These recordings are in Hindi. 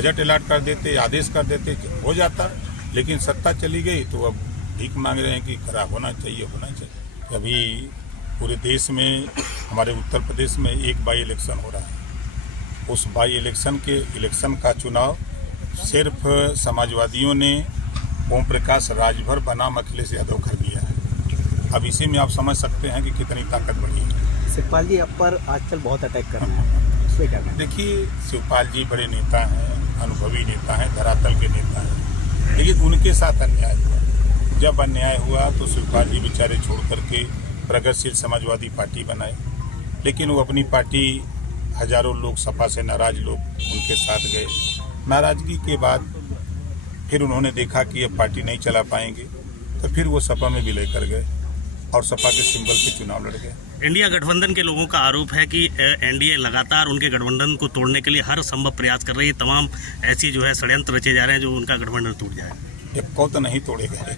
बजट अलाट कर देते, आदेश कर देते, हो जाता। लेकिन सत्ता चली गई तो अब भीख मांग रहे हैं कि खराब होना चाहिए, होना चाहिए। अभी पूरे देश में, हमारे उत्तर प्रदेश में एक बाई इलेक्शन हो रहा है। उस बाई इलेक्शन का चुनाव सिर्फ समाजवादियों ने ओम प्रकाश राजभर बनाम अखिलेश यादव कर दिया है। अब इसी में आप समझ सकते हैं कि कितनी ताकत बढ़ी है। शिवपाल जी आप पर आजकल बहुत अटैक कर रहे हैं, इस पे क्या कहना है? देखिए, शिवपाल जी बड़े नेता हैं, अनुभवी नेता हैं, धरातल के नेता हैं, लेकिन उनके साथ अन्याय हुआ। जब अन्याय हुआ तो शिवपाल जी बेचारे छोड़ करके प्रगतिशील समाजवादी पार्टी बनाए, लेकिन वो अपनी पार्टी, हजारों लोग सपा से नाराज लोग उनके साथ गए। नाराजगी के बाद फिर उन्होंने देखा कि ये पार्टी नहीं चला पाएंगे, तो फिर वो सपा में विलय कर गए और सपा के सिंबल पे चुनाव लड़ गए। इंडिया गठबंधन के लोगों का आरोप है कि एनडीए लगातार उनके गठबंधन को तोड़ने के लिए हर संभव प्रयास कर रही है। तमाम ऐसी जो है षड्यंत्र रचे जा रहे हैं जो उनका गठबंधन टूट जाए। एक को तो नहीं तोड़े गए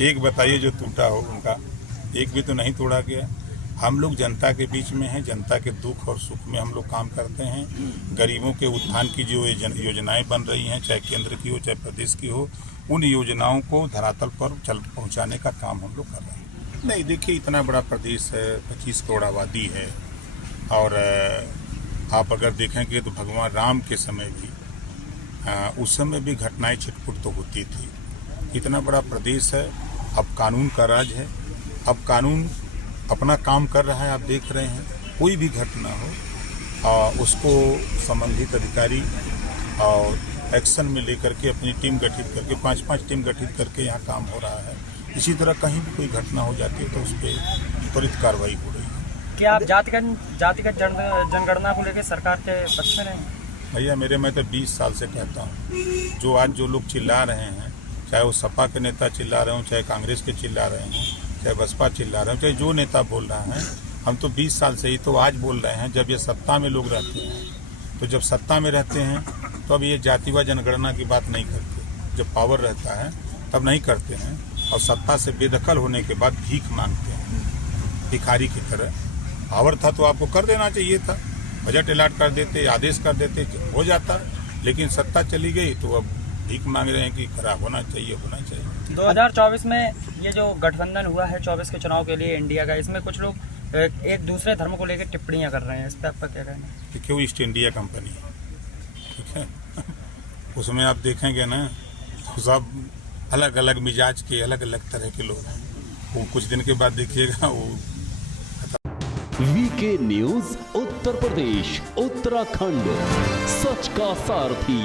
एक बताइए जो टूटा हो उनका, एक भी तो नहीं तोड़ा गया। हम लोग जनता के बीच में हैं, जनता के दुख और सुख में हम लोग काम करते हैं। गरीबों के उत्थान की जो योजनाएं बन रही हैं, चाहे केंद्र की हो चाहे प्रदेश की हो, उन योजनाओं को धरातल पर पहुंचाने का काम हम लोग कर रहे हैं। नहीं, देखिए, इतना बड़ा प्रदेश है, 25 करोड़ आबादी है, और आप अगर देखेंगे तो भगवान राम के समय भी, उस समय भी घटनाएं छिटपुट तो होती थी। इतना बड़ा प्रदेश है, अब कानून का राज है, अब कानून अपना काम कर रहा है। आप देख रहे हैं, कोई भी घटना हो उसको संबंधित अधिकारी और एक्शन में लेकर के अपनी टीम गठित करके 5-5 टीम गठित करके यहाँ काम हो रहा है। इसी तरह कहीं भी कोई घटना हो जाती है तो उस पर त्वरित कार्रवाई हो रही है। क्या आप जातिगत जनगणना को लेकर सरकार के पक्ष में रहेंगे? भैया मैं तो 20 साल से कहता हूँ, जो लोग चिल्ला रहे हैं, चाहे वो सपा के नेता चिल्ला रहे हों, चाहे कांग्रेस के चिल्ला रहे हों, चाहे बसपा चिल्ला रहे हों, चाहे जो नेता बोल रहा है, हम तो 20 साल से ही तो आज बोल रहे हैं। जब ये सत्ता में लोग रहते हैं, तो जब सत्ता में रहते हैं तो अब ये जातिवाद जनगणना की बात नहीं करते। जब पावर रहता है तब नहीं करते हैं, और सत्ता से बेदखल होने के बाद भीख मांगते हैं भिखारी की तरह। पावर था तो आपको कर देना चाहिए था, बजट अलाट कर देते, आदेश कर देते, हो जाता। लेकिन सत्ता चली गई तो अब भीख मांग रहे हैं कि खराब होना चाहिए, होना चाहिए। 2024 में ये जो गठबंधन हुआ है 24 के चुनाव के लिए इंडिया का, इसमें कुछ लोग एक दूसरे धर्म को लेकर टिप्पणियां कर रहे हैं, इस पर आपका क्या कहना है? देखिए, वो ईस्ट इंडिया कंपनी है, ठीक है उसमें आप देखेंगे ना तो सब अलग अलग मिजाज के, अलग अलग तरह के लोग हैं। वो कुछ दिन के बाद देखिएगा वो। वीके न्यूज उत्तर प्रदेश उत्तराखंड, सच का सारथी।